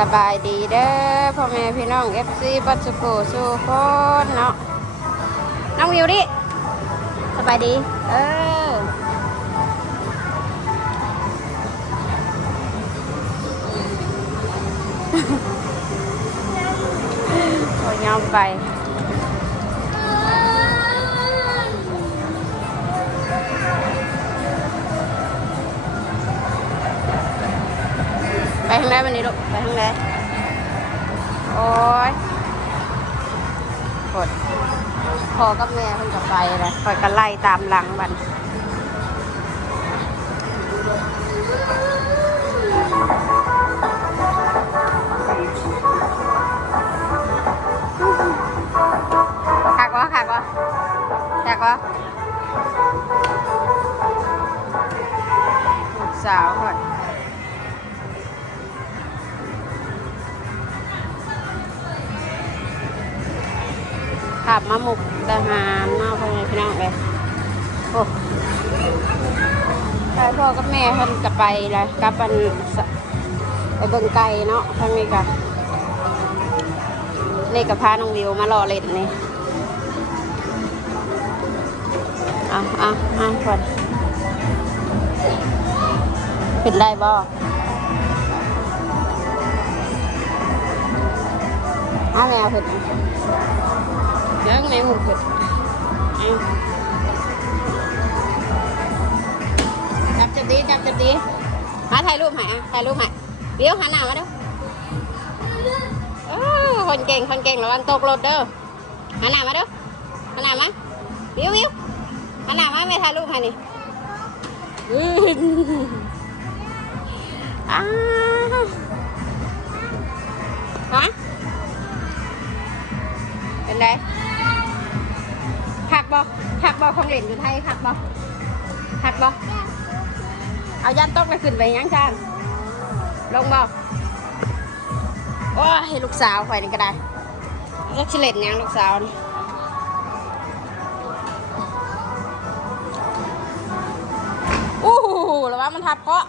สบายดีเด้อพ่อแม่พี่น้อง FC ปัจจุบันสู่คนเนาะน้องวิวดิสบายดี เออโอ้ยยอมไป ทางไหนวันนี้ลูกไปทางไหนโอ้ยกดพอกับแม่เพิ่งจะไปเลยคอยกันไล่ตามหลังบันขากวะขากวะขากวะลูกสาวก่อน ขับมาหมุกทหารมาพ่อแม่พี่น้องเลยโอ้ไปพ่อกับแม่เพิ่นจะไปเลยกลับมันไปเบิ่งไก่เนาะทางนี้ก็นี่กับพาน้องวิวมารอเล่นนี่อะอะอะก่อนขึ้นได้บ่ อาแนวขึ้นเดี๋ยวแม่หมุนขึ้นเอาจับจับดีจับจับดีมาถ่ายรูปให้อ่ถ่ายรูปให้เดี๋ยวหันหน้ามาด้อเออคนเก่งคนเก่งระวังตกรถเด้อหันหน้ามาเด้อหันหน้ามาวิววิวหันหน้ามาแม่ถ่ายรูปให้นี่อื้ออ้าฮะ เป็นไรหักบอหักบอของเหล่นอยู่ไทยหักบอหักบอเอายันตกไปขึ้นไปยังชานลงบอโอ้ยลูกสาวข่อยนี่ก็ได้ลูกเฉลนยังลูกสาวนี่อู้หูแล้วว่ามันทับเกาะ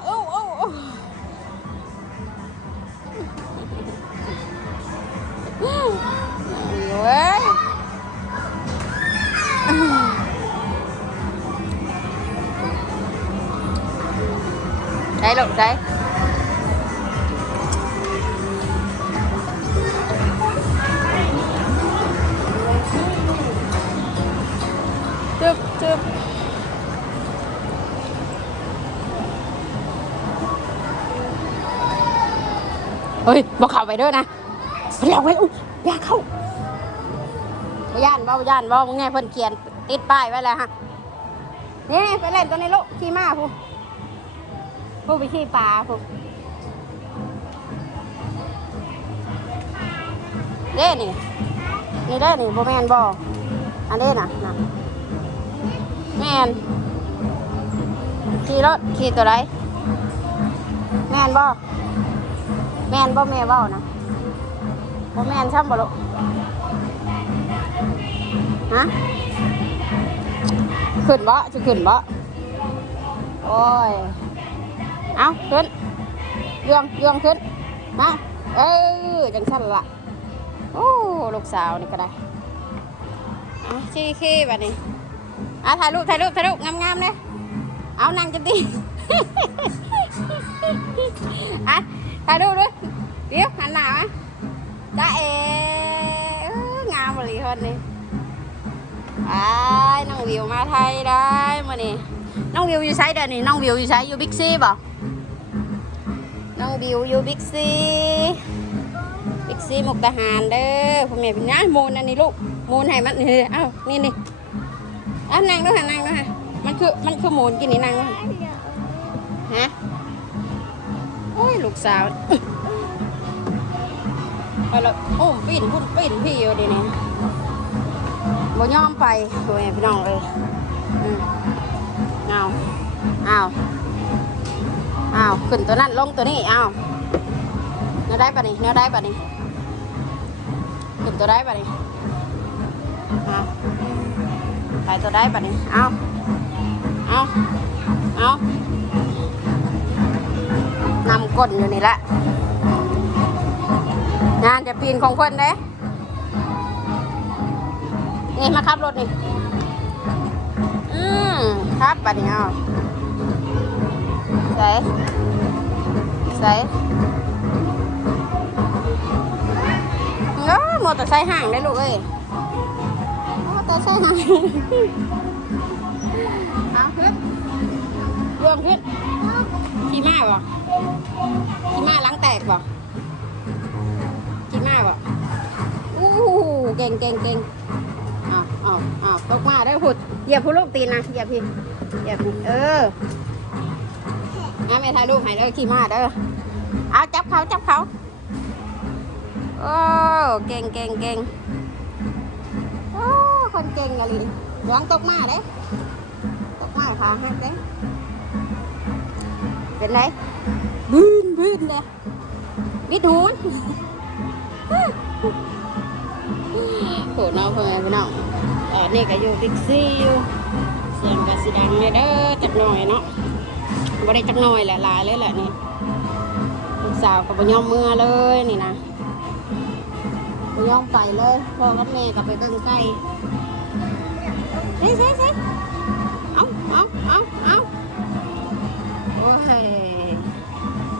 ใช้ลูกใช้จึบจึบเฮ้ยบอกเข้าไปด้วยนะไปแล้วไว้อุ๊ยอย่าเข้าบ่ย่านบ่บ่ย่านบ่มึงไงเพิ่นเขียนติดป้ายไว้แล้วฮะนี่ไปเล่นตัวนี้ลูกขี่ม้าพู พูไปขี่ปลาพูเด้นี่ นี่เด้นี่โบแมนบออันเด้น่ะน่ะแมนขี่รถขี่ตัวไรแมนบอแมนบอแม่บอนะโบแมนช่ำบ่ลูกฮะขึ้นบ่จะขึ้นบ่โอ้ย เอาขึ้นเยื่องเยื่องขึ้นมาเออจังสั้นละโอ้ลูกสาวนี่ก็ได้เอาชี้ขี้แบบนี้อะถ่ายรูปถ่ายรูปถ่ายรูปงามๆเลยเอานั่งจะดีอะถ่ายรูปด้วยเดี๋ยวหันหน้ามาจ้าเอเอ้องามเลยคนนี้ไอ้น้องวิวมาไทยได้มานี่น้องวิวอยู่ใช้เดี๋ยวนี้น้องวิวอยู่ใช้อยู่บิ๊กซีบ่ น้องวิวอยู่บิ๊กซีบิ๊กซีมุกดาหารเด้อพ่อแม่เป็นงานมูนอันนี้ลูกมูนให้มันเอ้านี่นี่อะนั่งด้วยค่ะนั่งด้วยค่ะมันคือมันคือมูนกินนี่นั่งด้วยฮะโอ้ยลูกสาวไปแล้วโอ้ปีนพุ่นปีนพี่อยู่ดีนี่บ่ยอมไปตัวเองพี่น้องเลยอืมเอาเอาเอาวขึ้นตัวนั้นลงตัวนี้เอาเนื้อได้ปะนี่เนื้อได้ปะนี่ขึ้นตัวได้ปะนี่เอาไปตัวได้ปะนี่เอาเอาเอานำก้นอยู่นี่แหละจะปีนของเพิ่นเด้นี่มาขับรถนี่ อืมครับบัดนี้เอาใส่ใส่เออมอเตอร์ไซค์ห่างได้ลูกเอ้ยมอเตอร์ไซค์ห่างเอาขึ้นรวมขึ้นขี่ม้าบ่ขี่ม้าล้างแตกบ่ขี่ม้าบ่อู้หูเก่งเก่งเก่งอ้าวอ้าวอ้าวตกมาได้อพุดเหยียบผู้ลูกตีนนะเหยียบพี่เหยียบพี่เออ เอาไม่ถ่ายรูปให้เด้อขี่ม้าเด้อเอาจับเขาจับเขาโอ้เก่งเก่งเก่งโอ้คนเก่งอะไรระวังตกมาเด้ตกมาขาหักเด้เป็นไรบืนบืนเลยวิดหูนโหน้องเพื่อนพี่น้องตอนนี้ก็อยู่บิ๊กซีอยู่เสียงก็สิดังเลยเด้อจักหน่อยเนาะ บ่ได้จักหน่อยแหละหลายเลยแหละนี่ลูกสาวก็บ่ยอมเมื่อเลยนี่นะบ่ยอมไปเลยพ่อกับแม่ก็ไปเบิ่งไก่เฮ้ยเฮ้ยเฮ้ยเอาเอาเอาเอาโอ้ย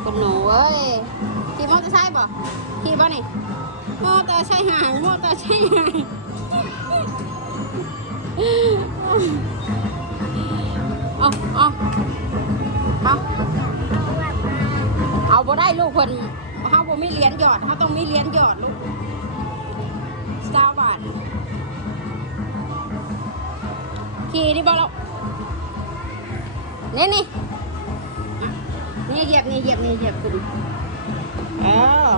คุณหนูเอ้ยขี่มอเตอร์ไซค์บ่ขี่บ่นี่มอเตอร์ไซค์ห่างมอเตอร์ไซค์ห่างเอาเอา เอาเอาบ่ได้ลูกเพิ่นเฮาบ่มีเหรียญหยอดเฮาต้องมีเหรียญหยอดลูกสตาร์บาทขี่นี่บ่เรานี่นี่นี่เหยียบนี่เหยียบนี่เหยียบขึ้นเออ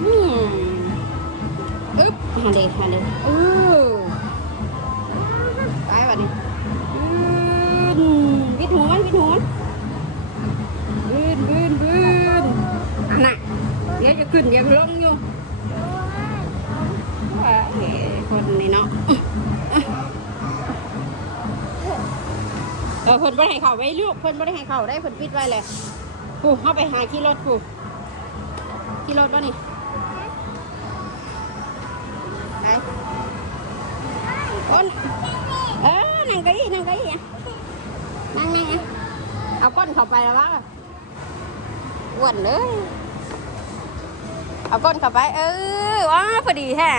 อืมอึ๊บฮันเดฮันเดอู้ไปวะนี่อืม วิดหัวนวิดหัวนบืนบืนบืนอันน่ะเดี๋ยวจะขึ้นเดี๋ยวลงอยู่ว่าเฮ้คนนี่เนาะเออเพิ่นบ่ได้ให้เขาไว้ลูกเพิ่นบ่ได้ให้เขาได้เพิ่นปิดไว้เลยกูเข้าไปหาขี่รถกูขี่รถบ่นี่ เอาก้นเข้าไปแล้ววะอ้วนเลย เอาก้นเข้าไป เออว้าพอดีแท้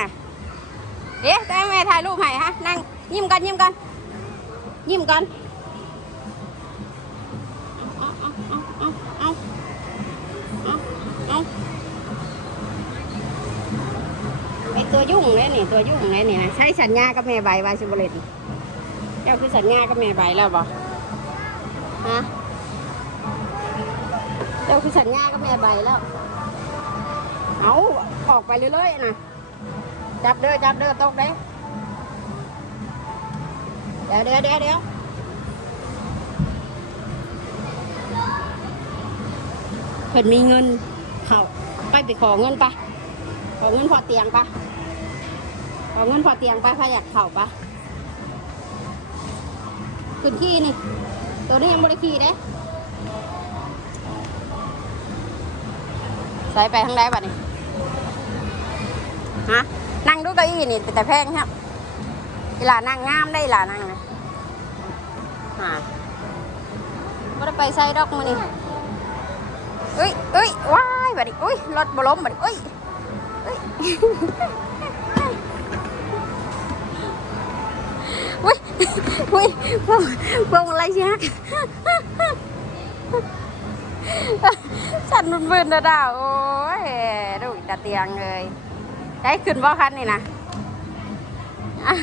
เดี๋ยวแต่แม่ถ่ายรูปให้ฮะ นั่งยิ้มกันยิ้มกันยิ้มกันเอาเอาเอาเอาเอาเอาไอตัวยุ่งเลยนี่ตัวยุ่งเลยนี่นะใช้สัญญากับแม่ใบวาชิบเลตเจ้าคือสัญญากับแม่ใบแล้วบ่ฮะ คือสัญญากับแม่ใบแล้ว เอาออกไปเรื่อยๆนะจับเด้อจับเด้อตกเด้เดี๋ยวเดี๋ยวเดี๋ยวเดี๋ยวเพิ่นมีเงินเขาไปไปขอเงินปะขอเงินพอเตียงปะขอเงินพอเตียงไปะถ้าอยากเข่าปะขึ้นขี้นี่ ตัวนี้ยังบริขี่เด้ ใส่ไปทางใดบัดนี่ฮะนั่งดูเก้าอี้นี่แต่แพงครับเวลานั่งงามได้เวลานั่งนะฮะไม่ได้ไปใส่ดอกมือนี่เอ้ยเอ้ยว้ายบัดนี้อุ้ยรถบล้มบัดนี้เอ้ยเอ้ยอุ้ยอุ้ยพวกพวกอะไรยักษ์ สั่นบุนบุนๆนะดาวโอ้ยดูอีตาเตียงเลย ได้ขึ้นบ่คันนี่นะอะ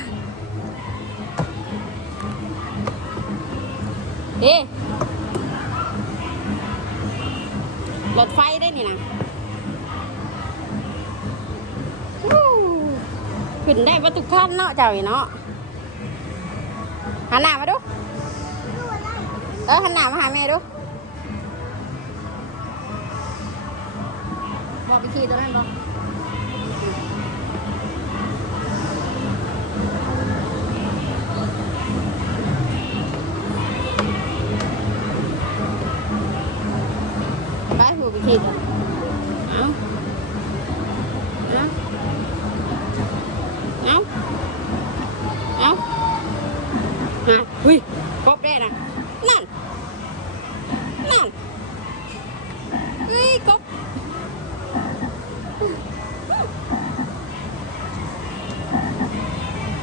เอ๊รถไฟได้นี่นะขึ้นได้ประตูขั้นเนาะเจ้าอีเนาะหันหน้ามาดู เออหันหน้ามาหาแม่ดู อกไปขี่ตัวนั้นบอก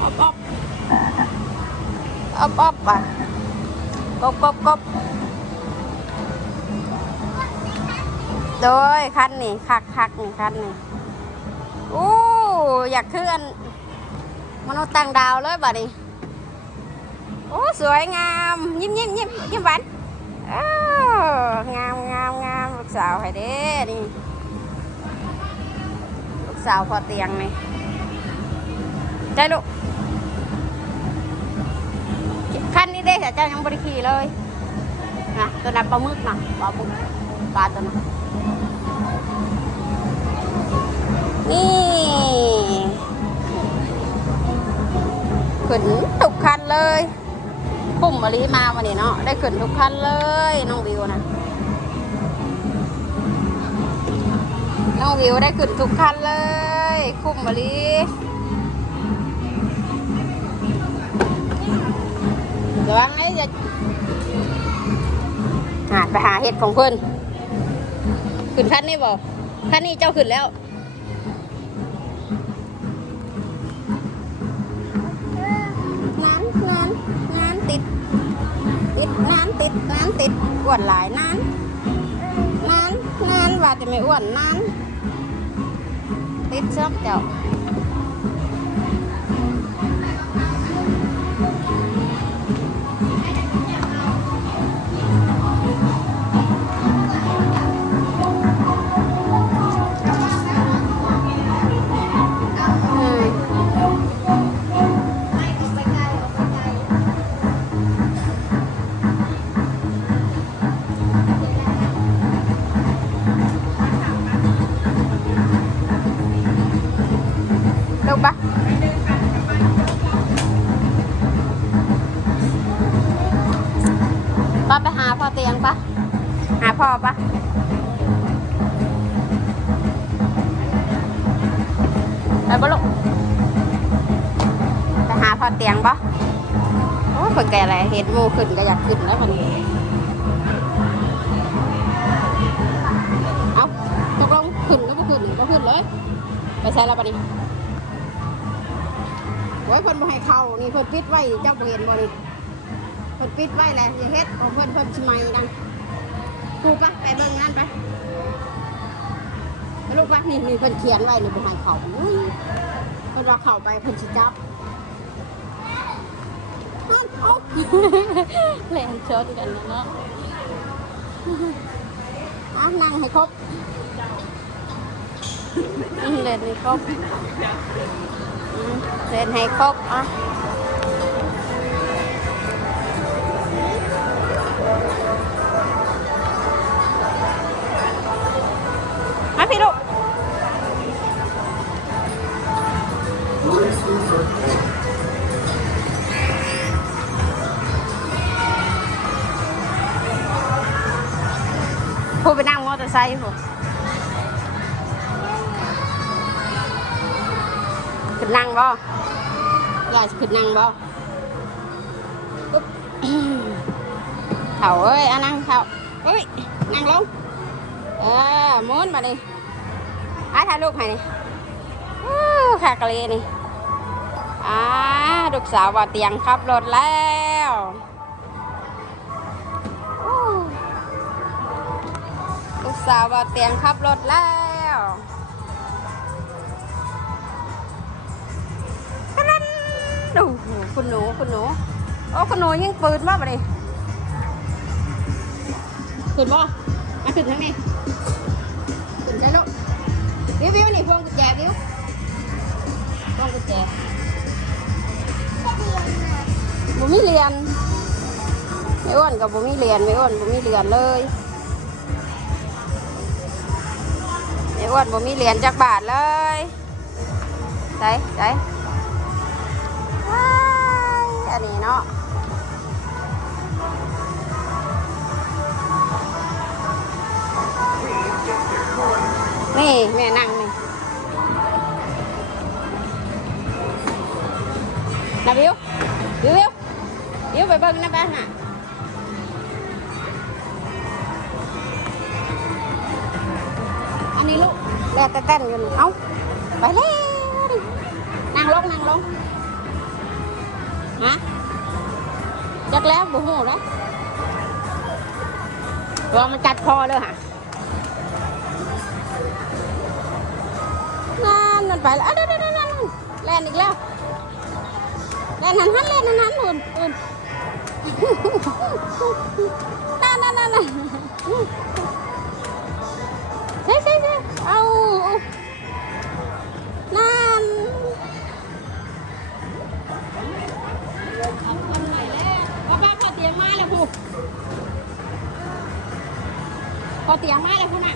อบอบอบอบอะกบกบกบโดยคันนี่คักคักนี่คันนี่โอ้อยากขึ้นมนุษย์ต่างดาวเลยบัดนี้โอ้สวยงามยิ้มยิ้มยิ้มยิ้มหวานงามงามงามลูกสาวให้เด้นี่ลูกสาวพอเตียงนี่ใจลูก คันนี้เด้แต่เจ้ายังบริขี่เลยนะตัวนั้นปลาหมึกนะปลาหมึกปลาตัวนั้นนี่ขึ้นทุกคันเลยพุ่มมะลิมาวันนี้เนาะได้ขึ้นทุกคันเลยน้องวิวนะน้องวิวได้ขึ้นทุกคันเลย คุ้มมะลิ เดี๋ยวไงจะหาไปหาเห็ดของเพื่อนขึ้นคันนี้บ่คันนี้เจ้าขึ้นแล้วงานงานงานติดติดงานติดงานติดอ้วนหลายนานนานนานว่าจะไม่อ้วนนานติดซักเจ้า ป้าไปหาพ่อเตียงปะหาพ่อปะไปปะลูกไปหาพ่อเตียงปะโอ้ยคนแก่อะไรเห็นหมูขึ้นก็อยากขึ้นแล้วมันนี้เอาตกลงขึ้นก็ไม่ขึ้นก็ขึ้นเลย ไปใช้แล้วปะนี่โอ้ยเพิ่นบ่ให้เข้านี่เพิ่นปิดไว้เจ้าบ่เห็นบ่นี่เพิ่นปิดไว้แหละอย่าเฮ็ดของเพิ่นเพิ่นสิใหม่ดังถูกปะไปเบิ่งนั่นไปไปลูกปะนี่นี่เพิ่นเขียนไว้นี่บ่ให้เข้าอุ้ยเพิ่นว่าเข้าไปเพิ่นสิจับเพิ่นเอาแล่นชนกันนะเนาะอะนั่งให้ครบอืมเล่นให้ครบอืมเดินให้ครบอะ ไปนั่งมขึ้นนั่งบ่ยายขึ้นนั่งบ่เถ่าเอ้ยอะนั่งเถ่าเอ้ย นั่งลง เออหมุนมาดิอะถ่ายรูปให้นี่อู้ขากะเลนี่อ่าลูกสาวว่าเตียงขับรถแล้ว สาวว่าเตียงขับรถแล้วดูคุณหนูคุณหนูโอ้คุณหนูยิงปืนมาปะนี่ขึ้นบ่มาขึ้นทางนี้ขึ้นใช่ลูกวิววิวนี่พวงกุญแจวิวพวงกุญแจบ่มีเรียนไม่อ้วนกับบ่มีเรียนไม่อ้วนบ่มีเรียนเลย อ้วนบ่มีเหรียนจักบาทเลยใส่ใส่ว้อันนี้เนาะนี่ แม่นั่งนี่นาบิวบิวบิวบิวบิ่งนะบ้านน่ะ แต่เต้นอยู่เอ้าไปแล้วนั่งลงนั่งลงฮะจักแล้วบุหูเลยตัวมันจัดคอเลยค่ะนั่นมันไปแล้วอะเดี๋ยเดี๋ยวเดี๋ยวนั่นแล่นอีกแล้วแล่นหันหันแล่นหันหันหุ่นหุ่นนั่นนั่นนั่นนั่นใช่ใช่ใช่เอา พูพอเตียงมาแล้วพูน่ะ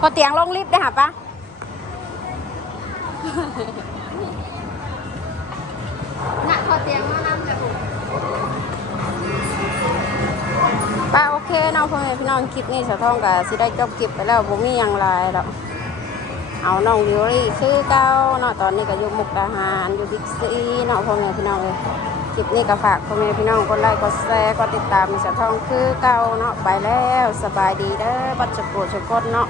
พอเตียงลงลิฟต์ได้หะปะน่ะพอเตียงมานั่งจะพูป้าโอเคเน้องพ่อแม่พี่น้องคลิปนี้สาวทองกับสิได้จบคลิปไปแล้วบ่มีหยังหลายดอกเอาน้องวิวรี่คือเก่าเนาะตอนนี้ก็อยู่มุกดาหารอยู่บิ๊กซีเนาะพ่อแม่พี่น้องเลย คลิปนี้ก็ฝากพ่อแม่พี่น้องกดไลค์กดแชร์กดติดตามสาวทองคือเก่าเนาะไปแล้วสบายดีเด้อบัดสกุลสกุลเนาะ